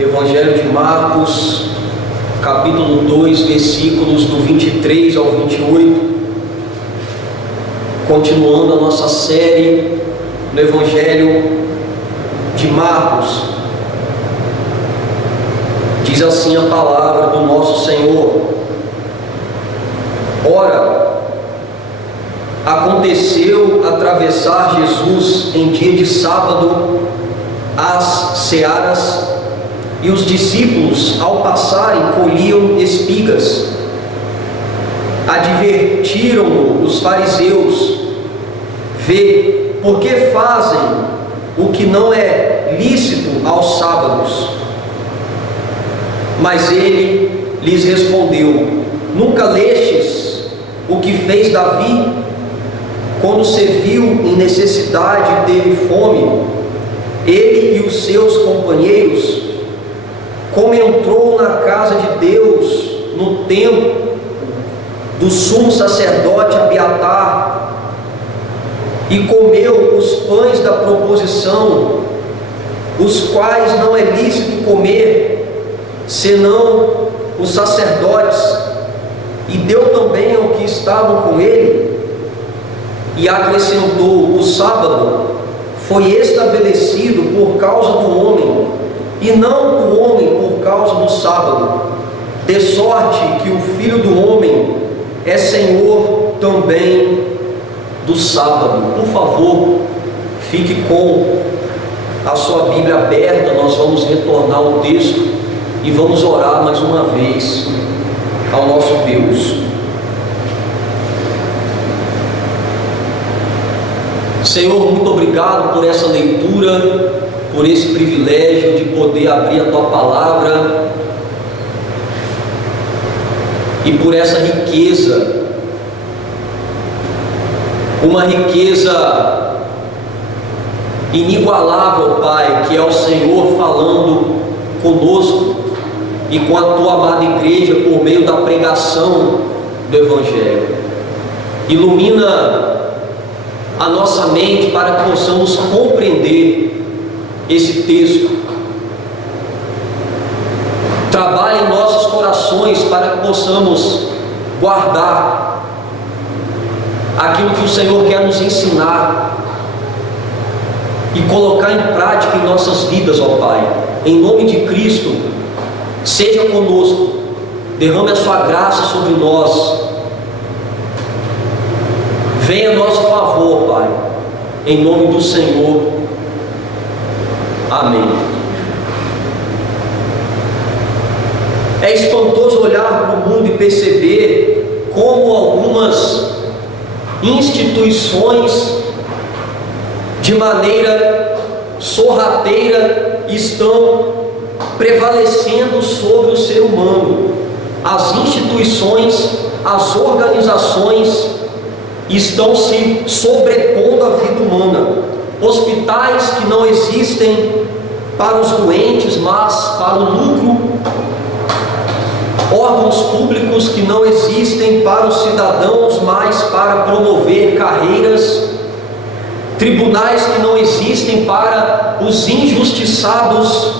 Evangelho de Marcos, capítulo 2, versículos do 23 ao 28, continuando a nossa série no Evangelho de Marcos. Diz assim a palavra do nosso Senhor: Ora, aconteceu atravessar Jesus em dia de sábado as searas, e os discípulos, ao passarem, colhiam espigas. Advertiram-no os fariseus: Vê, por que fazem o que não é lícito aos sábados? Mas ele lhes respondeu: Nunca lestes o que fez Davi, quando se viu em necessidade e teve fome, ele e os seus companheiros? Como entrou na casa de Deus no tempo do sumo sacerdote Abiatar e comeu os pães da proposição, os quais não é lícito comer, senão os sacerdotes, e deu também ao que estavam com ele? E acrescentou: o sábado foi estabelecido por causa do homem, e não o homem por causa do sábado, de sorte que o Filho do Homem é Senhor também do sábado. Por favor, fique com a sua Bíblia aberta. Nós vamos retornar ao texto e vamos orar mais uma vez ao nosso Deus. Senhor, muito obrigado por essa leitura, por esse privilégio de poder abrir a Tua Palavra e por essa riqueza, uma riqueza inigualável, Pai, que é o Senhor falando conosco e com a Tua amada igreja por meio da pregação do Evangelho. Ilumina a nossa mente para que possamos compreender esse texto. Trabalhe em nossos corações para que possamos guardar aquilo que o Senhor quer nos ensinar e colocar em prática em nossas vidas, ó Pai. Em nome de Cristo, seja conosco, derrame a sua graça sobre nós, venha a nosso favor, Pai, em nome do Senhor. Amém. É espantoso olhar para o mundo e perceber como algumas instituições, de maneira sorrateira, estão prevalecendo sobre o ser humano. As instituições, as organizações estão se sobrepondo à vida humana. Hospitais que não existem para os doentes, mas para o lucro. Órgãos públicos que não existem para os cidadãos, mas para promover carreiras. Tribunais que não existem para os injustiçados,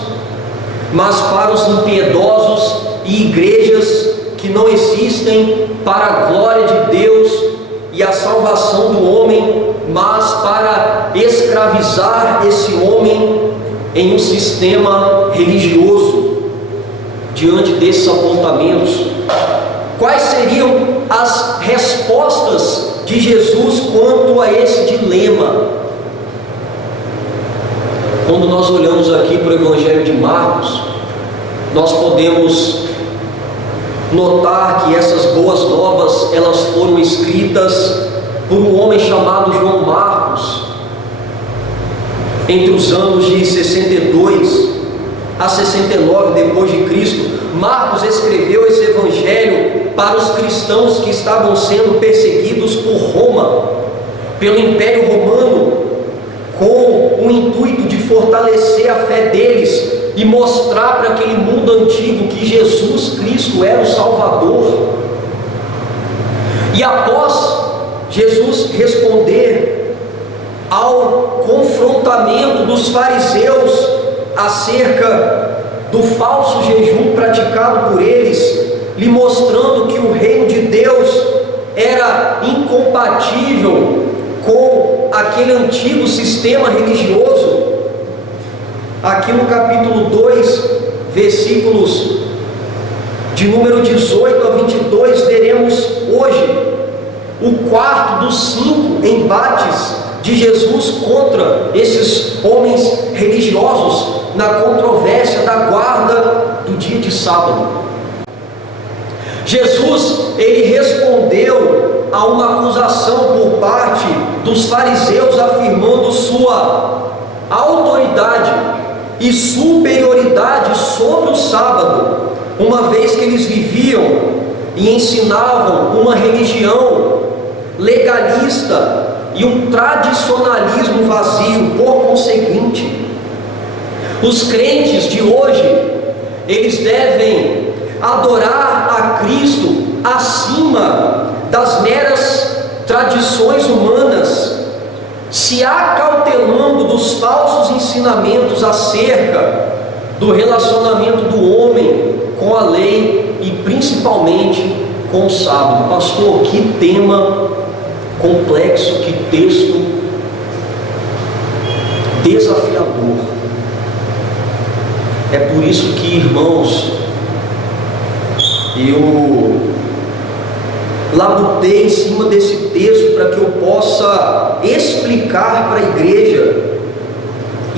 mas para os impiedosos. E igrejas que não existem para a glória de Deus e a salvação do homem, mas para escravizar esse homem em um sistema religioso. Diante desses apontamentos, quais seriam as respostas de Jesus quanto a esse dilema? Quando nós olhamos aqui para o Evangelho de Marcos, nós podemos notar que essas boas novas, elas foram escritas por um homem chamado João Marcos, entre os anos de 62 a 69 depois de Cristo. Marcos escreveu esse evangelho para os cristãos que estavam sendo perseguidos por Roma, pelo Império Romano, com o intuito de fortalecer a fé deles e mostrar para aquele mundo antigo que Jesus Cristo era o Salvador. E após Jesus responder ao confrontamento dos fariseus acerca do falso jejum praticado por eles, lhe mostrando que o reino de Deus era incompatível com aquele antigo sistema religioso. Aqui no capítulo 2, versículos de número 18 a 22, veremos hoje o quarto dos 5 embates de Jesus contra esses homens religiosos na controvérsia da guarda do dia de sábado. Jesus, ele respondeu a uma acusação por parte dos fariseus, afirmando sua autoridade e superioridade sobre o sábado, uma vez que eles viviam e ensinavam uma religião legalista e um tradicionalismo vazio. Por conseguinte, os crentes de hoje, eles devem adorar a Cristo acima das meras tradições humanas, se acautelando dos falsos ensinamentos acerca do relacionamento do homem com a lei e principalmente com o sábado. Pastor, que tema complexo, que texto desafiador. É por isso que, irmãos, eu labutei em cima desse texto para que eu possa explicar para a igreja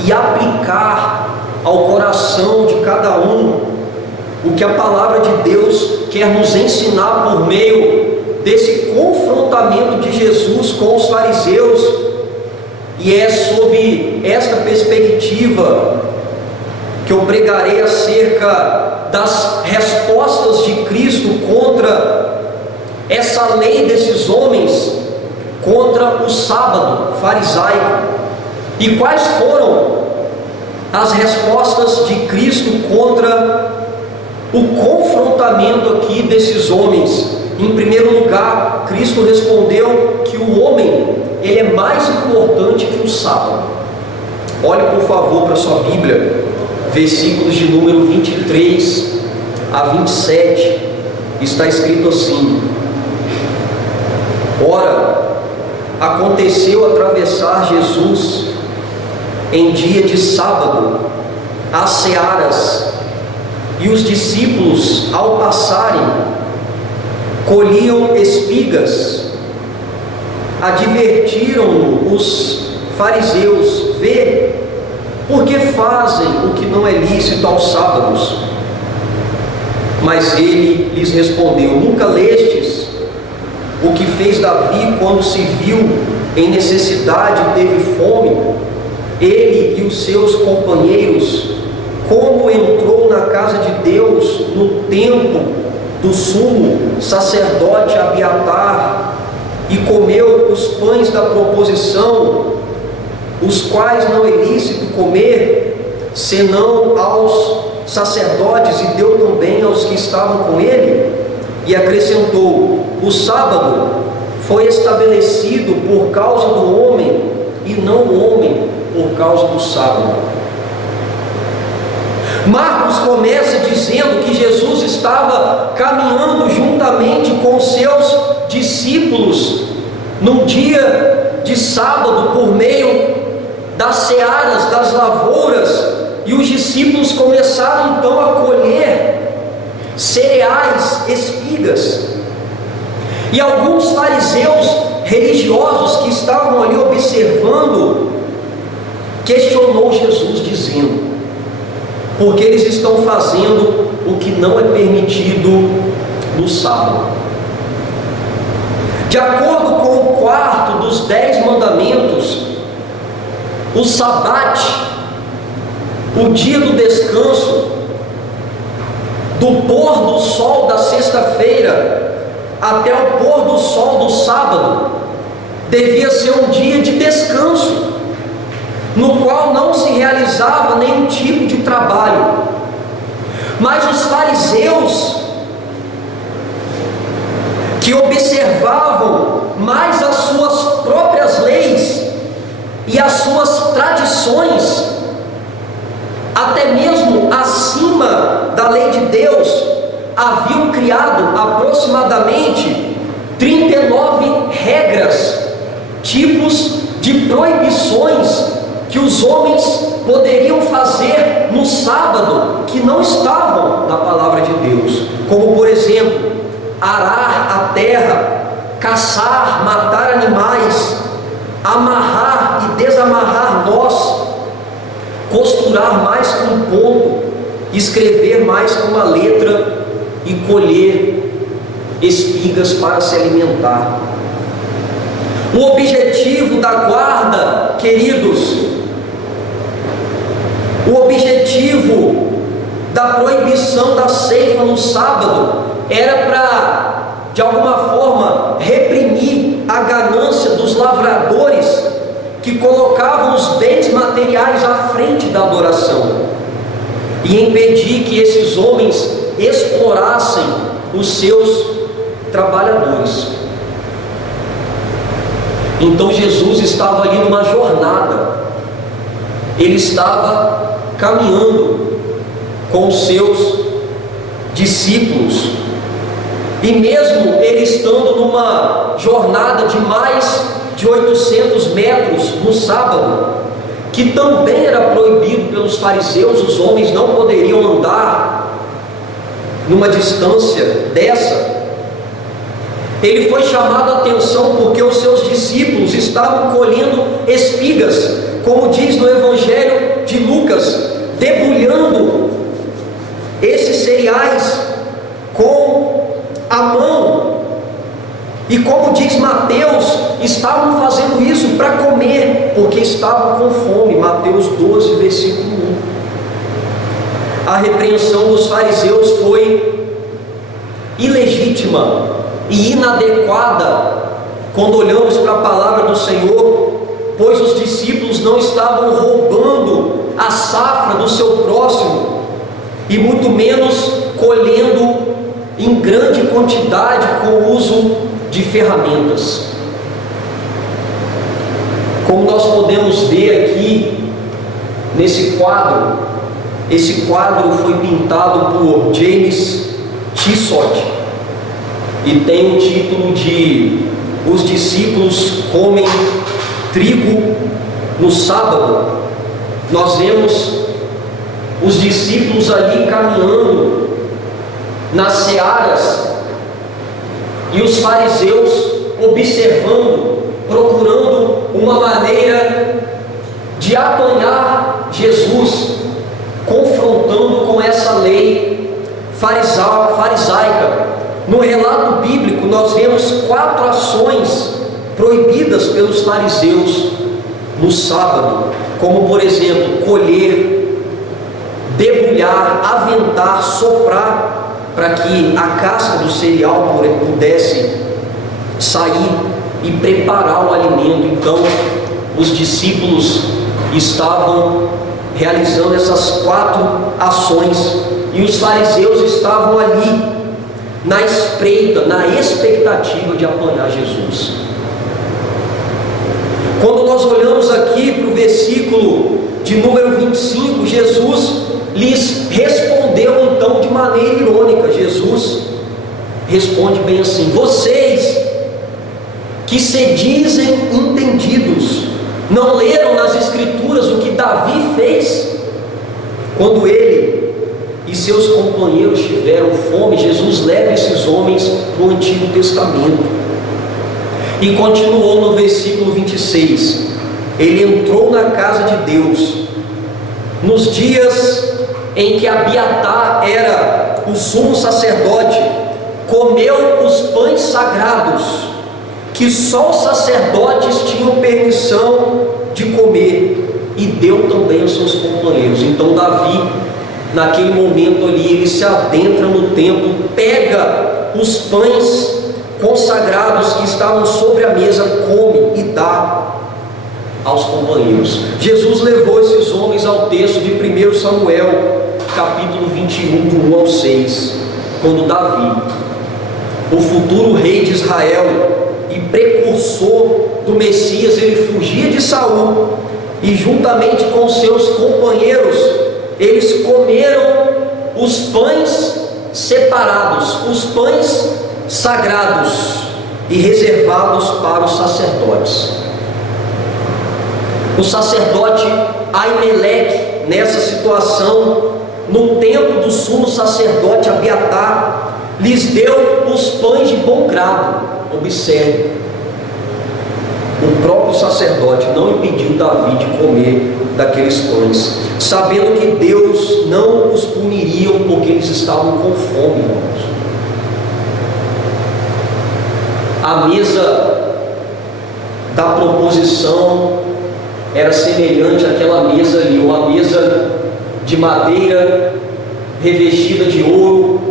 e aplicar ao coração de cada um o que a palavra de Deus quer nos ensinar por meio desse confrontamento de Jesus com os fariseus. E é sob esta perspectiva que eu pregarei acerca das respostas de Cristo contra essa lei desses homens, contra o sábado farisaico. E quais foram as respostas de Cristo contra o confrontamento aqui desses homens? Em primeiro lugar, Cristo respondeu que o homem, ele é mais importante que o sábado. Olhe por favor para a sua Bíblia, versículos de número 23 a 27, está escrito assim: Ora, aconteceu atravessar Jesus em dia de sábado as searas, e os discípulos, ao passarem, colhiam espigas. Advertiram-no os fariseus: vê, por que fazem o que não é lícito aos sábados? Mas ele lhes respondeu: nunca lestes o que fez Davi quando se viu em necessidade e teve fome, ele e os seus companheiros, como entrou na casa de Deus no tempo do sumo sacerdote Abiatar e comeu os pães da proposição, os quais não é lícito comer, senão aos sacerdotes, e deu também aos que estavam com ele? E acrescentou: o sábado foi estabelecido por causa do homem, e não o homem por causa do sábado. Marcos começa dizendo que Jesus estava caminhando juntamente com seus discípulos num dia de sábado por meio das searas, das lavouras, e os discípulos começaram então a colher cereais, espigas. E alguns fariseus religiosos que estavam ali observando questionou Jesus, dizendo: por que eles estão fazendo o que não é permitido no sábado? De acordo com o quarto dos 10 mandamentos, o sabate, o dia do descanso, do pôr do sol da sexta-feira até o pôr do sol do sábado, devia ser um dia de descanso, no qual não se realizava nenhum tipo de trabalho. Mas os fariseus, que observavam mais as suas próprias leis e as suas tradições, até mesmo acima proibições que os homens poderiam fazer no sábado, que não estavam na palavra de Deus, como por exemplo, arar a terra, caçar, matar animais, amarrar e desamarrar nós, costurar mais com um ponto, escrever mais com uma letra e colher espigas para se alimentar. O objetivo da guarda, queridos, o objetivo da proibição da ceifa no sábado era para, de alguma forma, reprimir a ganância dos lavradores que colocavam os bens materiais à frente da adoração e impedir que esses homens explorassem os seus trabalhadores. Então Jesus estava ali numa jornada, ele estava caminhando com os seus discípulos, e mesmo ele estando numa jornada de mais de 800 metros no sábado, que também era proibido pelos fariseus, os homens não poderiam andar numa distância dessa, ele foi chamado a atenção porque os seus discípulos estavam colhendo espigas, como diz no Evangelho de Lucas, debulhando esses cereais com a mão, e como diz Mateus, estavam fazendo isso para comer, porque estavam com fome. Mateus 12, versículo 1. A repreensão dos fariseus foi ilegítima e inadequada quando olhamos para a palavra do Senhor, pois os discípulos não estavam roubando a safra do seu próximo, e muito menos colhendo em grande quantidade com o uso de ferramentas. Como nós podemos ver aqui nesse quadro, esse quadro foi pintado por James Tissot e tem o título de Os discípulos comem trigo no sábado. Nós vemos os discípulos ali caminhando nas searas e os fariseus observando, procurando uma maneira de apanhar Jesus, confrontando com essa lei farisaica. No relato bíblico nós vemos 4 ações proibidas pelos fariseus no sábado, como por exemplo, colher, debulhar, aventar, soprar, para que a casca do cereal pudesse sair e preparar o alimento. Então os discípulos estavam realizando essas 4 ações, e os fariseus estavam ali na espreita, na expectativa de apanhar Jesus. Quando nós olhamos aqui para o versículo de número 25, Jesus lhes respondeu então de maneira irônica. Jesus responde bem assim: vocês que se dizem entendidos, não leram nas Escrituras o que Davi fez quando ele e seus companheiros tiveram fome? Jesus leva esses homens para o Antigo Testamento e continuou no versículo 26. Ele entrou na casa de Deus nos dias em que Abiatar era o sumo sacerdote, comeu os pães sagrados que só os sacerdotes tinham permissão de comer, e deu também aos seus companheiros. Então Davi, naquele momento ali, ele se adentra no templo, pega os pães consagrados que estavam sobre a mesa, come e dá aos companheiros. Jesus levou esses homens ao texto de 1 Samuel, capítulo 21, do 1 ao 6, quando Davi, o futuro rei de Israel e precursor do Messias, ele fugia de Saul, e juntamente com seus companheiros, eles comeram os pães separados, os pães sagrados e reservados para os sacerdotes. O sacerdote Aimeleque, nessa situação, no templo do sumo sacerdote Abiatar, lhes deu os pães de bom grado. Observe, o próprio sacerdote não impediu Davi de comer daqueles pães, sabendo que Deus não os puniria porque eles estavam com fome, irmãos. A mesa da proposição era semelhante àquela mesa ali, uma mesa de madeira revestida de ouro,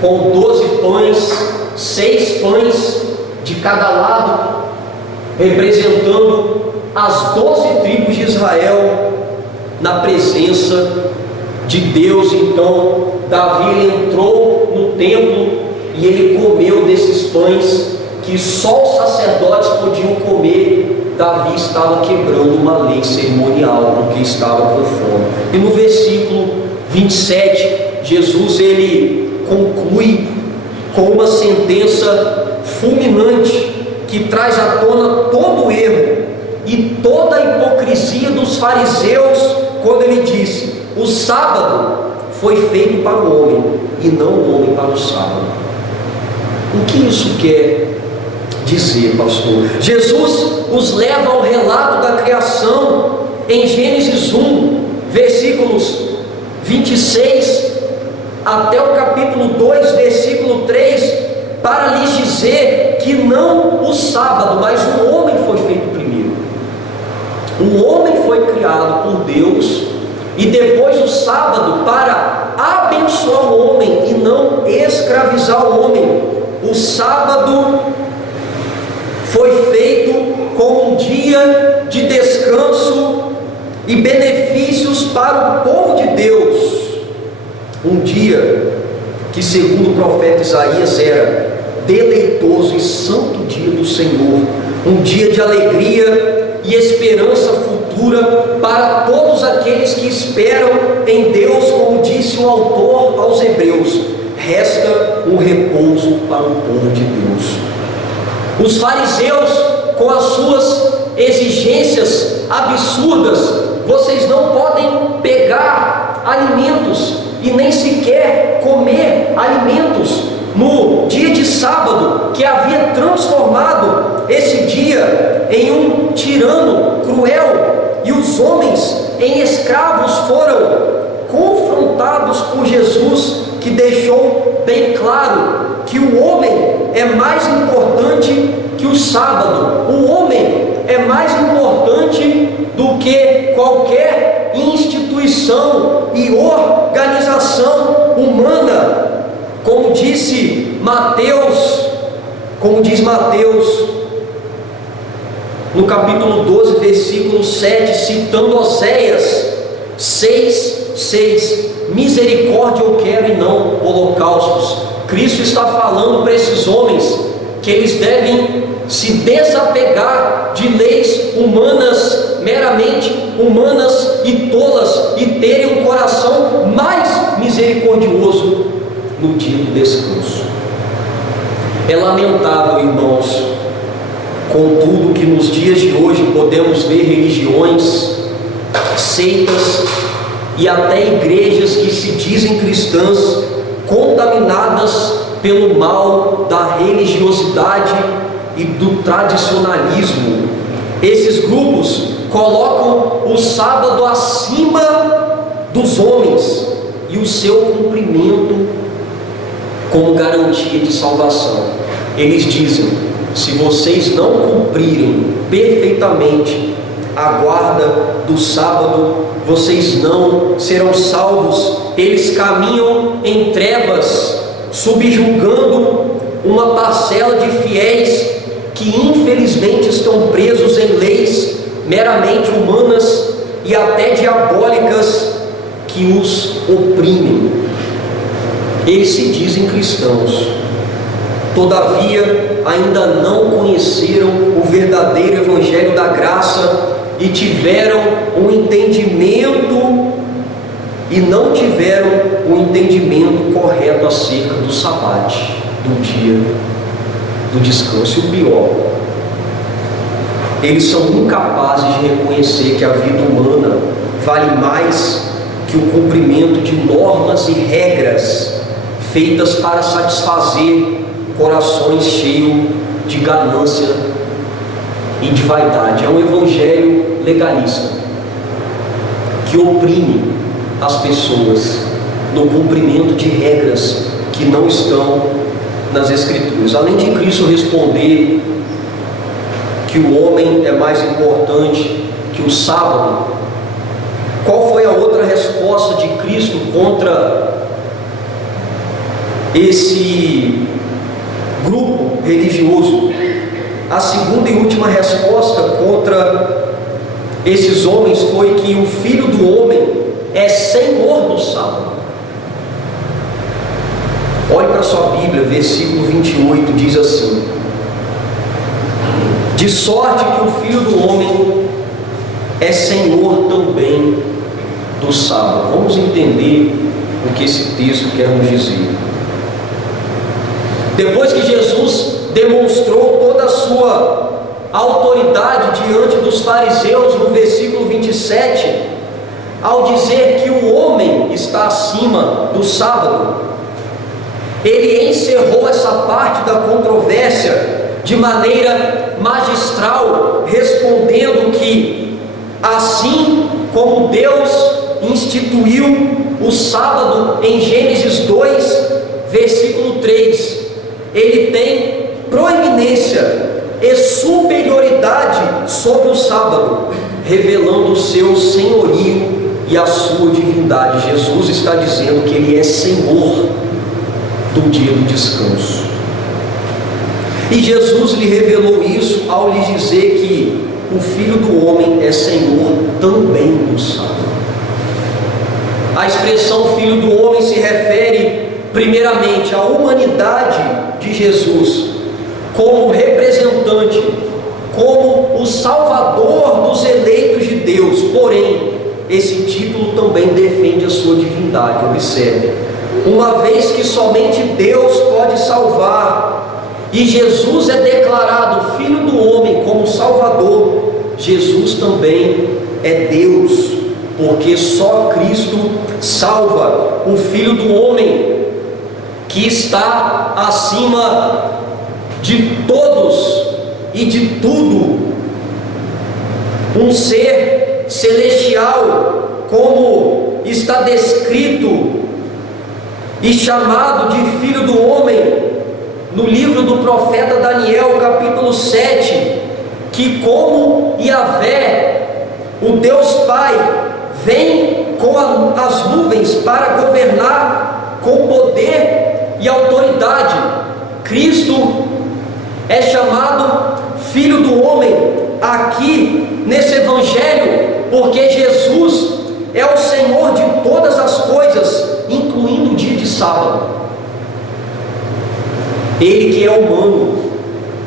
com 12 pães, 6 pães de cada lado, representando as 12 tribos de Israel na presença de Deus. Então Davi entrou no templo e ele comeu desses pães que só os sacerdotes podiam comer. Davi estava quebrando uma lei cerimonial porque estava com fome. E no versículo 27, Jesus ele conclui com uma sentença fulminante que traz à tona todo o erro e toda a hipocrisia dos fariseus, quando ele disse: o sábado foi feito para o homem e não o homem para o sábado. O que isso quer dizer, pastor? Jesus os leva ao relato da criação em Gênesis 1, versículos 26 até o capítulo 2, versículo 3, para lhes dizer que não o sábado, mas o homem foi feito primeiro. O homem foi criado por Deus, e depois o sábado para abençoar o homem e não escravizar o homem. O sábado foi feito como um dia de descanso e benefícios para o povo de Deus. Um dia que, segundo o profeta Isaías, era deleitoso e santo dia do Senhor, um dia de alegria e esperança futura para todos aqueles que esperam em Deus, como disse o autor aos Hebreus: resta um repouso para o povo de Deus. Os fariseus, com as suas exigências absurdas: vocês não podem pegar alimentos e nem sequer comer alimentos no dia de sábado, que havia transformado esse dia em um tirano cruel, e os homens em escravos, foram confrontados por Jesus, que deixou bem claro que o homem é mais importante que o sábado. O homem é mais importante do que qualquer instituição e organização humana. Como diz Mateus no capítulo 12, versículo 7, citando Oséias 6:6: misericórdia eu quero e não holocaustos. Cristo está falando para esses homens que eles devem se desapegar de leis humanas, meramente humanas e tolas, e terem um coração mais misericordioso no dia do descanso. É lamentável, irmãos, contudo, que nos dias de hoje podemos ver religiões, seitas e até igrejas que se dizem cristãs, contaminadas pelo mal da religiosidade e do tradicionalismo. Esses grupos colocam o sábado acima dos homens e o seu cumprimento como garantia de salvação. Eles dizem: se vocês não cumprirem perfeitamente a guarda do sábado, vocês não serão salvos. Eles caminham em trevas, subjugando uma parcela de fiéis que infelizmente estão presos em leis meramente humanas e até diabólicas que os oprimem. Eles se dizem cristãos, todavia ainda não conheceram o verdadeiro evangelho da graça e tiveram um entendimento e não tiveram um entendimento correto acerca do sabate, do dia do descanso. E o pior, eles são incapazes de reconhecer que a vida humana vale mais que o cumprimento de normas e regras feitas para satisfazer corações cheios de ganância e de vaidade. É um evangelho legalista que oprime as pessoas no cumprimento de regras que não estão nas Escrituras. Além de Cristo responder que o homem é mais importante que o sábado, qual foi a outra resposta de Cristo contra esse grupo religioso? A segunda e última resposta contra esses homens foi que o Filho do Homem é Senhor do sábado. Olhe para a sua Bíblia, versículo 28, diz assim: de sorte que o Filho do Homem é Senhor também do sábado. Vamos entender o que esse texto quer nos dizer. Depois que Jesus demonstrou toda a sua autoridade diante dos fariseus, no versículo 27, ao dizer que o homem está acima do sábado, ele encerrou essa parte da controvérsia de maneira magistral, respondendo que, assim como Deus instituiu o sábado em Gênesis 2, versículo 3, ele tem proeminência e superioridade sobre o sábado, revelando o seu senhorio e a sua divindade. Jesus está dizendo que ele é Senhor do dia do descanso. E Jesus lhe revelou isso ao lhe dizer que o Filho do Homem é Senhor também do sábado. A expressão Filho do Homem se refere primeiramente à humanidade de Jesus como representante, como o Salvador dos eleitos de Deus. Porém, esse título também defende a sua divindade. Observe, uma vez que somente Deus pode salvar, e Jesus é declarado Filho do Homem como Salvador, Jesus também é Deus, porque só Cristo salva. O Filho do Homem, que está acima de todos e de tudo, um ser celestial, como está descrito e chamado de Filho do Homem no livro do profeta Daniel, capítulo 7, que como Yahvé, o Deus Pai, vem com as nuvens para governar com poder e autoridade, Cristo é chamado Filho do Homem aqui nesse evangelho, porque Jesus é o Senhor de todas as coisas, incluindo o dia de sábado. Ele que é humano,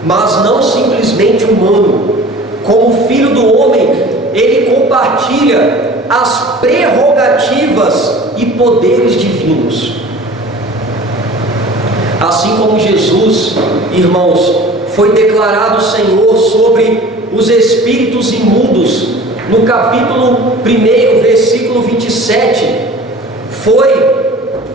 mas não simplesmente humano, como Filho do Homem, ele compartilha as prerrogativas e poderes divinos. Assim como Jesus, irmãos, foi declarado Senhor sobre os espíritos imundos, no capítulo 1, versículo 27, foi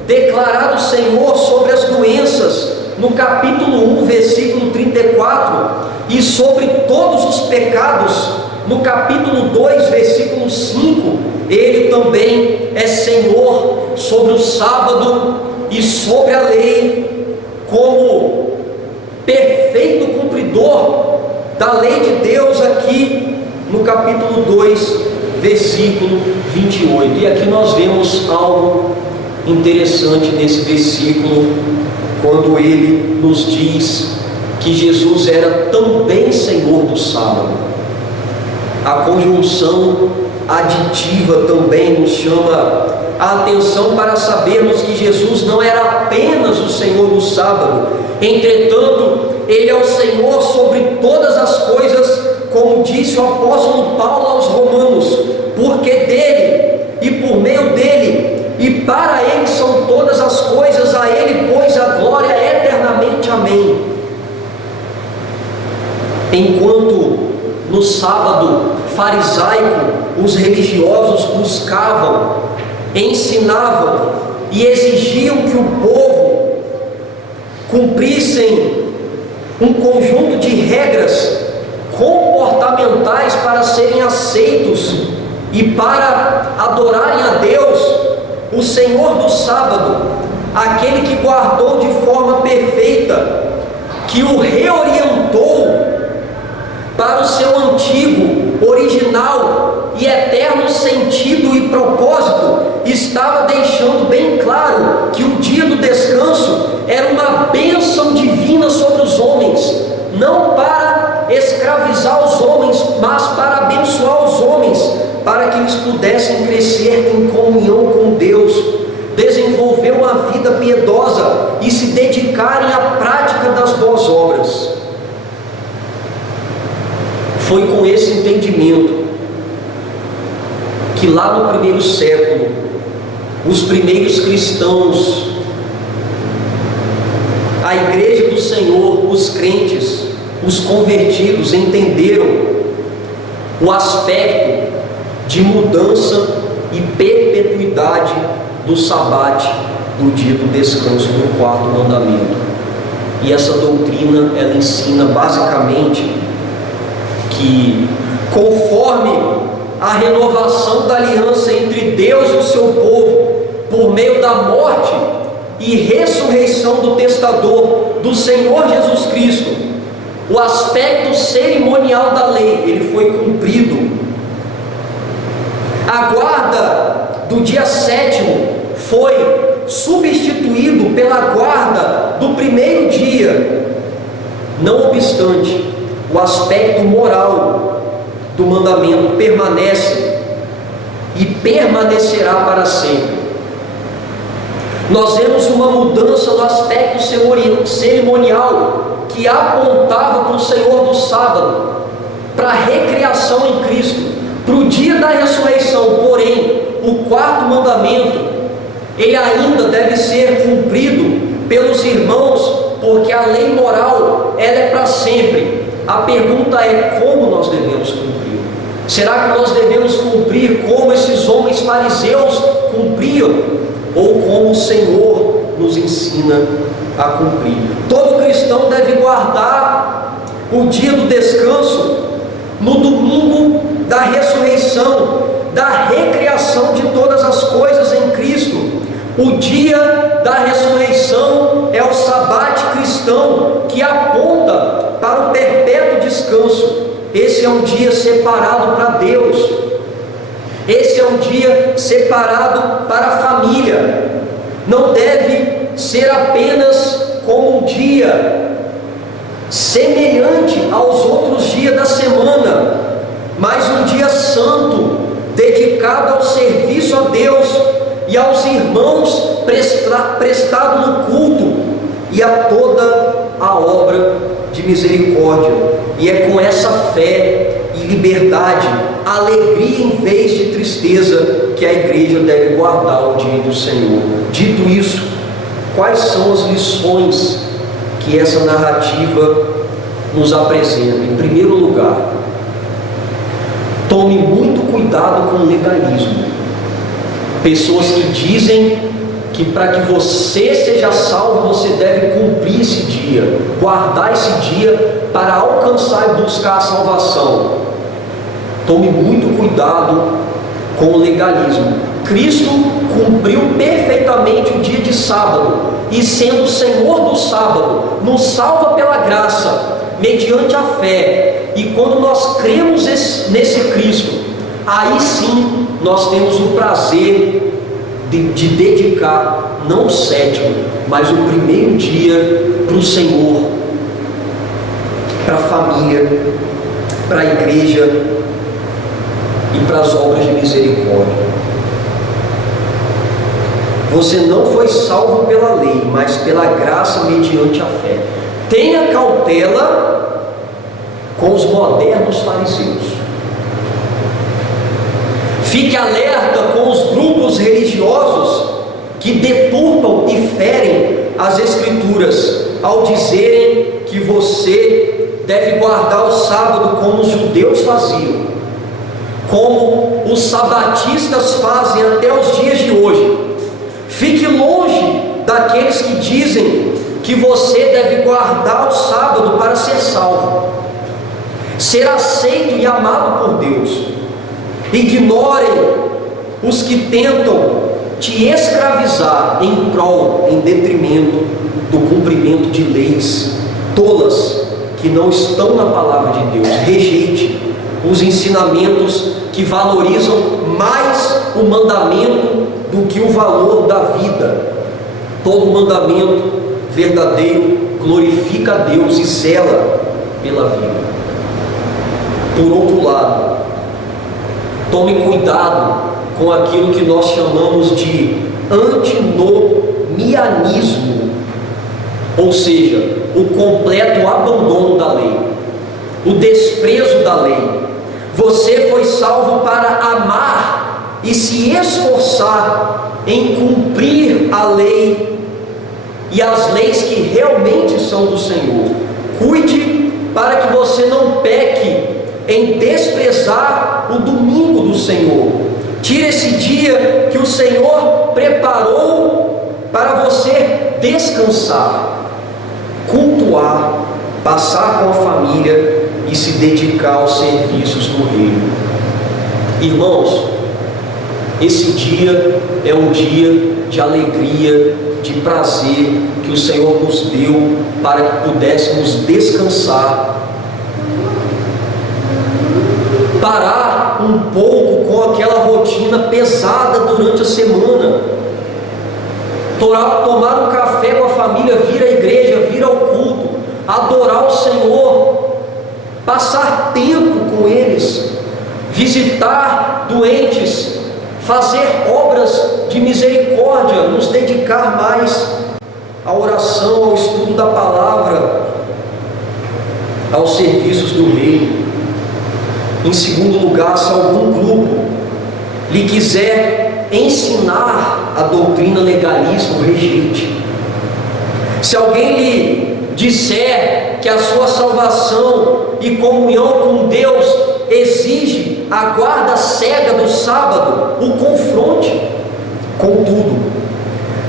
declarado Senhor sobre as doenças, no capítulo 1, versículo 34, e sobre todos os pecados, no capítulo 2, versículo 5, ele também é Senhor sobre o sábado e sobre a lei, como perfeito cumpridor da lei de Deus, aqui no capítulo 2, versículo 28. E aqui nós vemos algo interessante nesse versículo, quando ele nos diz que Jesus era também Senhor do sábado. A conjunção aditiva também nos chama a atenção para sabermos que Jesus não era apenas o Senhor do sábado, entretanto, ele é o Senhor sobre todas as coisas, como disse o apóstolo Paulo aos Romanos, porque dele e por meio dele e para ele são todas as coisas, a ele pois a glória eternamente, amém. Enquanto no sábado farisaico, os religiosos buscavam, ensinavam e exigiam que o povo cumprissem um conjunto de regras comportamentais para serem aceitos e para adorarem a Deus, o Senhor do sábado, aquele que guardou de forma perfeita, que o reorientou para o seu antigo, original e eterno sentido e propósito, estava deixando bem claro que o dia do descanso era uma bênção divina sobre os homens, não para escravizar os homens, mas para abençoar os homens, para que eles pudessem crescer em comunhão com Deus, desenvolver uma vida piedosa e se dedicarem à prática das boas obras. Foi com esse entendimento que lá no primeiro século, os primeiros cristãos, a igreja do Senhor, os crentes, os convertidos, entenderam o aspecto de mudança e perpetuidade do sabate, do dia do descanso, do quarto mandamento. E essa doutrina, ela ensina basicamente que, conforme a renovação da aliança entre Deus e o seu povo, por meio da morte e ressurreição do testador, do Senhor Jesus Cristo, o aspecto cerimonial da lei, ele foi cumprido. A guarda do dia sétimo foi substituído pela guarda do primeiro dia. Não obstante, o aspecto moral do mandamento permanece e permanecerá para sempre. Nós vemos uma mudança no aspecto cerimonial que apontava para o Senhor do sábado, para a recriação em Cristo, para o dia da ressurreição. Porém, o quarto mandamento, ele ainda deve ser cumprido pelos irmãos, porque a lei moral, ela é para sempre. A pergunta é: como nós devemos cumprir? Será que nós devemos cumprir como esses homens fariseus cumpriam? Ou como o Senhor nos ensina a cumprir? Todo cristão deve guardar o dia do descanso no domingo da ressurreição, da recriação de todas as coisas em Cristo. O dia da ressurreição é o sabate cristão, que aponta para o perpétuo descanso. Esse é um dia separado para Deus. Esse é um dia separado para a família. Não deve ser apenas como um dia semelhante aos outros dias da semana, mas um dia santo, dedicado ao serviço a Deus e aos irmãos, prestado no culto e a toda a obra de misericórdia. E é com essa fé e liberdade, alegria em vez de tristeza, que a igreja deve guardar o dia do Senhor. Dito isso, quais são as lições que essa narrativa nos apresenta? Em primeiro lugar, tome muito cuidado com o legalismo. Pessoas que dizem que para que você seja salvo, você deve cumprir esse dia, guardar esse dia para alcançar e buscar a salvação. Tome muito cuidado com o legalismo. Cristo cumpriu perfeitamente o dia de sábado, e sendo o Senhor do sábado, nos salva pela graça, mediante a fé. E quando nós cremos nesse Cristo, aí sim nós temos o prazer de dedicar, não o sétimo, mas o primeiro dia para o Senhor, para a família, para a igreja e para as obras de misericórdia. Você não foi salvo pela lei, mas pela graça mediante a fé. Tenha cautela com os modernos fariseus. Fique alerta com os grupos religiosos que deturpam e ferem as Escrituras ao dizerem que você deve guardar o sábado como os judeus faziam, como os sabatistas fazem até os dias de hoje. Fique longe daqueles que dizem que você deve guardar o sábado para ser salvo, ser aceito e amado por Deus. Ignorem os que tentam te escravizar em prol, em detrimento do cumprimento de leis tolas que não estão na palavra de Deus. Rejeite os ensinamentos que valorizam mais o mandamento do que o valor da vida. Todo mandamento verdadeiro glorifica a Deus e zela pela vida. Por outro lado, tome cuidado com aquilo que nós chamamos de antinomianismo, ou seja, o completo abandono da lei, o desprezo da lei. Você foi salvo para amar e se esforçar em cumprir a lei e as leis que realmente são do Senhor. Cuide para que você não peque em desprezar o domingo do Senhor. Tire esse dia que o Senhor preparou para você descansar, cultuar, passar com a família e se dedicar aos serviços do reino. Irmãos, esse dia é um dia de alegria, de prazer que o Senhor nos deu para que pudéssemos descansar, parar um pouco com aquela rotina pesada durante a semana, tomar um café com a família, vir à igreja, vir ao culto, adorar o Senhor, passar tempo com eles, visitar doentes, fazer obras de misericórdia, nos dedicar mais à oração, ao estudo da palavra, aos serviços do reino. Em segundo lugar, se algum grupo lhe quiser ensinar a doutrina legalista, rejeite. Se alguém lhe disser que a sua salvação e comunhão com Deus exige a guarda cega do sábado, o confronte. Contudo,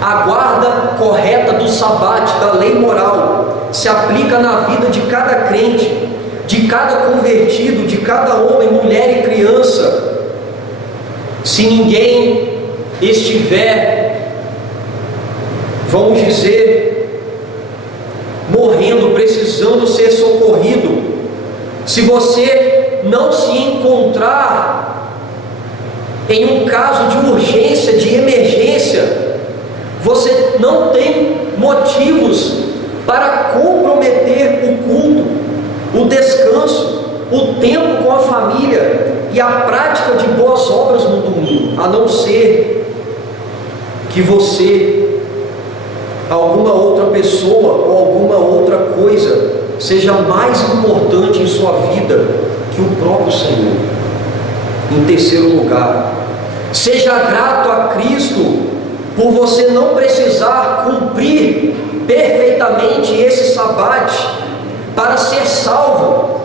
a guarda correta do sabate, da lei moral, se aplica na vida de cada crente, de cada convertido, de cada homem, mulher e criança. Se ninguém estiver, vamos dizer, morrendo, precisando ser socorrido, se você não se encontrar em um caso de urgência, de emergência, você não tem motivos para comprometer o culto, o descanso, o tempo com a família e a prática de boas obras no domingo, a não ser que você, alguma outra pessoa ou alguma outra coisa seja mais importante em sua vida que o próprio Senhor. Em terceiro lugar, seja grato a Cristo por você não precisar cumprir perfeitamente esse sabate para ser salvo.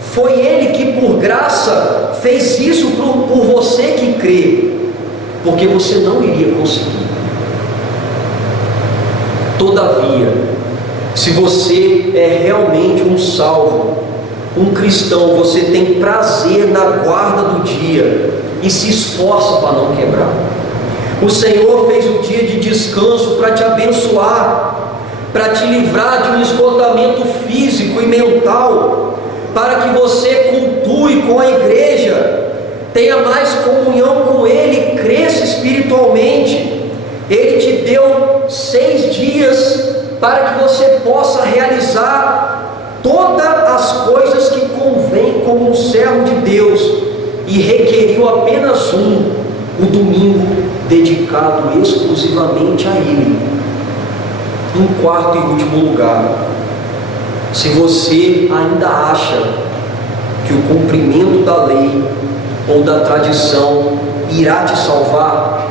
Foi Ele que por graça fez isso por você que crê, porque você não iria conseguir. Todavia, se você é realmente um salvo, um cristão, você tem prazer na guarda do dia e se esforça para não quebrar. O Senhor fez o dia de descanso para te abençoar, para te livrar de um esgotamento físico e mental, para que você cultue com a igreja, tenha mais comunhão com Ele, cresça espiritualmente. Ele te deu 6 dias para que você possa realizar todas as coisas que convém como um servo de Deus, e requeriu apenas o domingo dedicado exclusivamente a Ele. Em quarto e último lugar, se você ainda acha que o cumprimento da lei ou da tradição irá te salvar,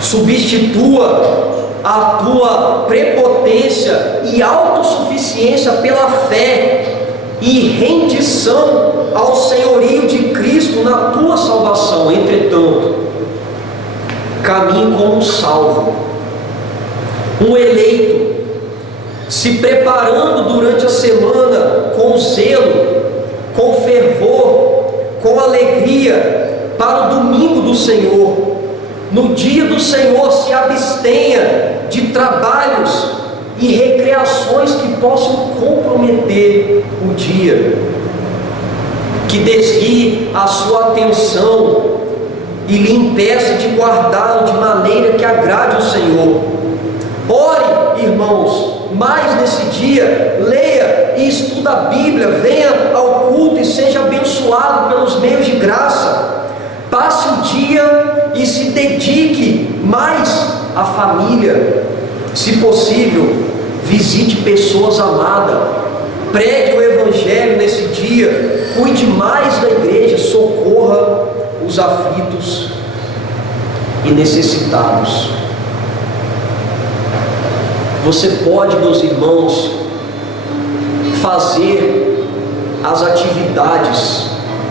substitua a tua prepotência e autossuficiência pela fé e rendição ao senhorio de Cristo na tua salvação. Entretanto, caminhe como um salvo, um eleito, se preparando durante a semana com zelo, com fervor, com alegria para o domingo do Senhor. No dia do Senhor, se abstenha de trabalhos e recreações que possam comprometer o dia, que desvie a sua atenção e lhe impeça de guardá-lo de maneira que agrade ao Senhor. Ore, irmãos, mais nesse dia, leia e estuda a Bíblia, venha ao culto e seja abençoado pelos meios de graça. Passe o dia e se dedique mais à família. Se possível, visite pessoas amadas, pregue o Evangelho nesse dia, cuide mais da igreja, socorra os aflitos e necessitados. Você pode, meus irmãos, fazer as atividades,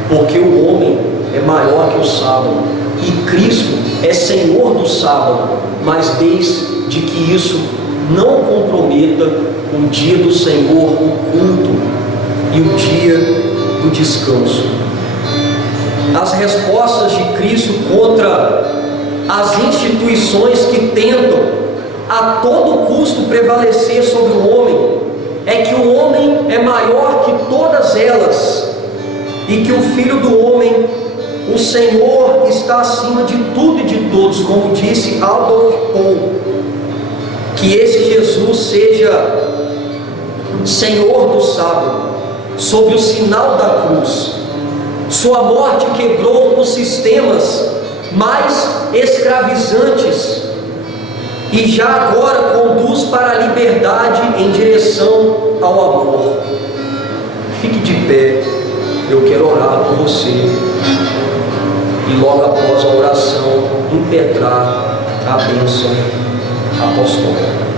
porque o homem é maior que o sábado, e Cristo é Senhor do sábado, mas desde que isso não comprometa o dia do Senhor, o culto e o dia do descanso. As respostas de Cristo contra as instituições que tentam a todo custo prevalecer sobre o homem é que o homem é maior que todas elas e que o Filho do Homem, o Senhor, está acima de tudo e de todos, como disse Adolf Paul. Que esse Jesus seja Senhor do sábado, sob o sinal da cruz. Sua morte quebrou os sistemas mais escravizantes e já agora conduz para a liberdade em direção ao amor. Fique de pé, eu quero orar por você e logo após a oração impetrar a bênção apostólica.